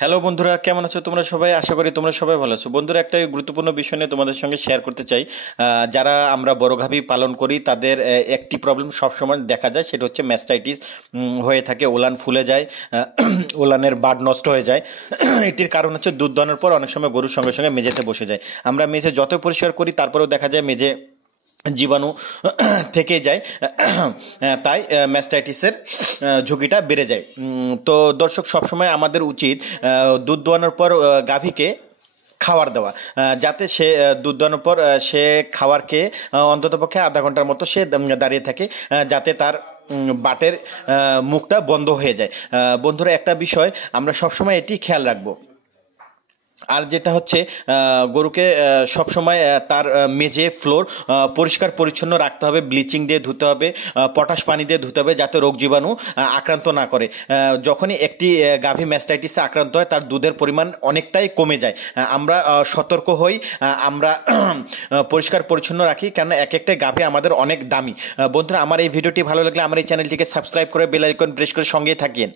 Hello বন্ধুরা, কেমন আছো তোমরা সবাই? আশা করি তোমরা সবাই ভালো আছো। বন্ধুরা, একটা গুরুত্বপূর্ণ বিষয় নিয়ে তোমাদের সঙ্গে শেয়ার করতে চাই। যারা আমরা বড় গাভী পালন করি তাদের একটি প্রবলেম সবসময় দেখা যায়, সেটা হচ্ছে ম্যাস্টাইটিস হয়ে থাকে। ওলান ফুলে যায়, ওলানের বাট নষ্ট হয়ে যায়। এটির কারণ হচ্ছে দুধ দোয়ানোর পর অনেক সময় গরুর সঙ্গে সঙ্গে মেঝেতে বসে যায়। আমরা মেঝে যত পরিষ্কার করি তারপরেও দেখা যায় মেঝে জীবাণু থেকে যায়। তাই ম্যাস্টাইটিসের ঝুঁকিটা বেড়ে যায়। তো দর্শক, সবসময় আমাদের উচিত দুধ দোয়ানোর পর গাভীকে খাবার দেওয়া, যাতে সে দুধ দোয়ানোর পর সে খাবার খেয়ে অন্ততপক্ষে আধা ঘন্টার মতো সে দাঁড়িয়ে থাকে, যাতে তার বাটের মুখটা বন্ধ হয়ে যায়। বন্ধুরা, একটা বিষয় আমরা সবসময় এটি খেয়াল রাখবো। আর যেটা হচ্ছে, গরুকে সবসময় তার মেঝে ফ্লোর পরিষ্কার পরিচ্ছন্ন রাখতে হবে, ব্লিচিং দিয়ে ধুতে হবে, পটাশ পানি দিয়ে ধুতে হবে, যাতে রোগ জীবাণু আক্রান্ত না করে। যখনই একটি গাভী ম্যাস্টাইটিসে আক্রান্ত হয় তার দুধের পরিমাণ অনেকটাই কমে যায়। আমরা সতর্ক হই, আমরা পরিষ্কার পরিচ্ছন্ন রাখি, কারণ এক একটা গাভী আমাদের অনেক দামি। বন্ধুরা, আমার এই ভিডিওটি ভালো লাগলে আমার এই চ্যানেলটিকে সাবস্ক্রাইব করে বেল আইকন প্রেস করে সঙ্গেই থাকেন।